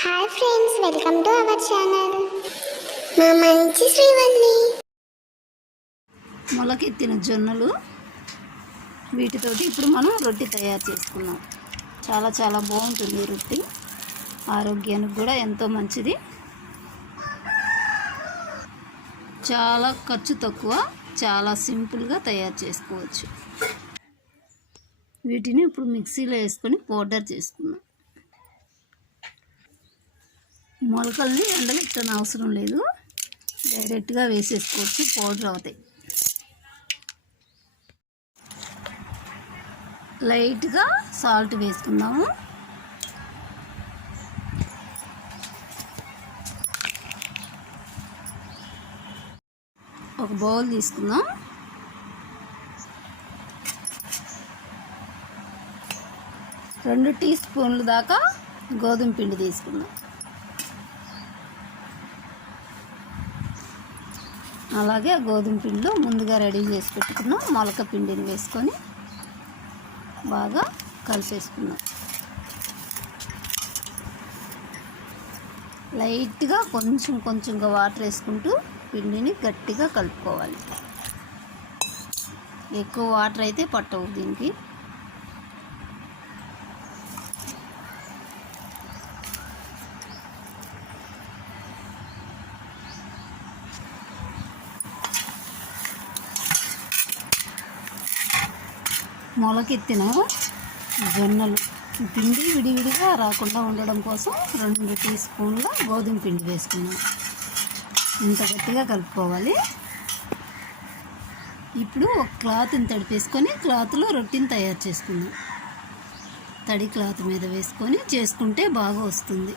Hi friends, welcome to our channel. మా మంచి శ్రీవల్లి. మొలకెత్తిన జొన్నలు, వీటితోటి ఇప్పుడు మనం రొట్టె తయారు చేసుకున్నాం. చాలా చాలా బాగుంటుంది రొట్టె, ఆరోగ్యానికి కూడా ఎంతో మంచిది. చాలా ఖర్చు తక్కువ, చాలా సింపుల్గా తయారు చేసుకోవచ్చు. వీటిని ఇప్పుడు మిక్సీలో వేసుకొని పౌడర్ చేసుకున్నాం. మొలకల్ని ఎండబెట్టని అవసరం లేదు, డైరెక్ట్గా వేసేసుకోవచ్చు, పౌడర్ అవుతాయి. లైట్గా సాల్ట్ వేసుకుందాము. ఒక బౌల్ తీసుకుందాం. రెండు టీ స్పూన్లు దాకా గోధుమ పిండి తీసుకుందాం. అలాగే గోధుమ పిండిలో ముందుగా రెడీ చేసి పెట్టుకున్న మొలక పిండిని వేసుకొని బాగా కలిపేసుకుందాం. లైట్గా కొంచెంగా వాటర్ వేసుకుంటూ పిండిని గట్టిగా కలుపుకోవాలి. ఎక్కువ వాటర్ అయితే పట్టవు దీనికి. మొలకెత్తిన జొన్నలు పిండి విడివిడిగా రాకుండా ఉండడం కోసం 2 టీ స్పూన్ల గోధుమ పిండి వేసుకున్నాం. ఇంత గట్టిగా కలుపుకోవాలి. ఇప్పుడు ఒక క్లాత్ని తడిపేసుకొని క్లాత్లో రొట్టెని తయారు చేసుకుందాం. తడి క్లాత్ మీద వేసుకొని చేసుకుంటే బాగా వస్తుంది.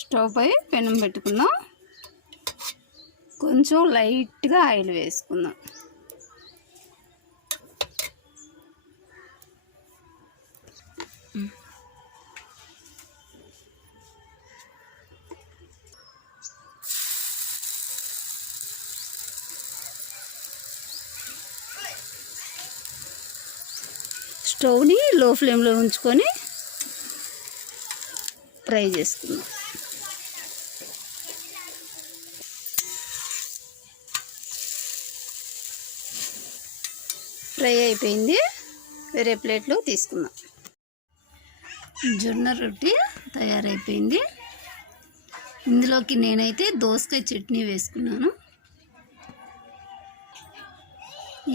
స్టవ్ పై పెనం పెట్టుకుందాం. కొంచెం లైట్గా ఆయిల్ వేసుకుందాం. స్టవ్ని లో ఫ్లేమ్లో ఉంచుకొని ఫ్రై చేసుకుందాం. ఫ్రై అయిపోయింది, వేరే ప్లేట్లో తీసుకుందాం. జొన్న రొట్టె తయారైపోయింది. ఇందులోకి నేనైతే దోసకాయ చట్నీ వేసుకున్నాను.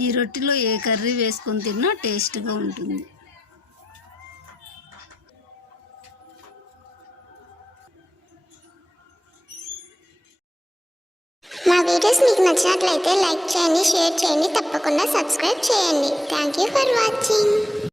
ఈ రొట్టెలో ఏ కర్రీ వేసుకొని తిన్నా టేస్ట్గా ఉంటుంది. మా వీడియోస్ మీకు నచ్చినట్లయితే లైక్ చేయండి, షేర్ చేయండి, తప్పకుండా సబ్స్క్రైబ్ చేయండి. Thank you for watching.